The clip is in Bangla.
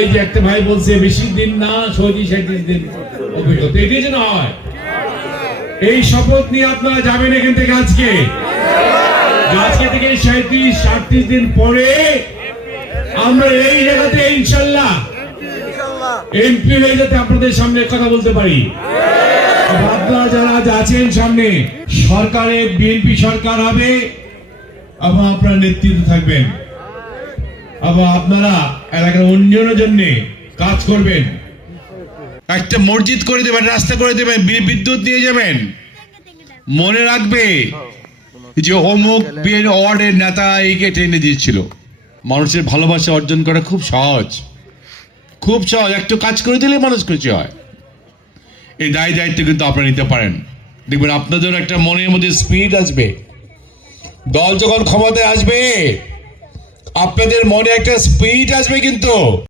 এই যে একটা ভাই বলছে বেশি দিন না 37 দিন অভিজ্ঞতা, এটাই যেন হয়। এই শপথ নিয়ে আপনারা যাবেন এখান থেকে আজকে থেকে 37-38 দিন পরে আমরা এই জায়গাতে ইনশাল্লাহ এমপি হয়ে যাতে আপনাদের সামনে কথা বলতে পারি। আপনারা যারা আজ আছেন সামনে, সরকারে বিএনপি সরকার হবে এবং আপনারা নেতৃত্বে থাকবেন এবং আপনারা এলাকার উন্নয়নের জন্য কাজ করবেন। একটা মসজিদ করে দেবেন, রাস্তা করে দেবেন, বিদ্যুৎ নিয়ে যাবেন। মনে রাখবে যে অমুক বিএনপি ওয়ার্ডের নেতা এইকে টেনে দিয়েছিল। মানুষের ভালোবাসা অর্জন করা খুব সহজ, খুব সহজ। একটু কাজ করে দিলে মানুষ খুশি হয়। এই দায়িত্ব কিন্তু আপনারা নিতে পারেন। দেখবেন আপনাদের একটা মনের মধ্যে স্পিরিট আসবে। দল যখন ক্ষমতায় আসবে আপনাদের মনে একটা স্পিরিট আসবে কিন্তু।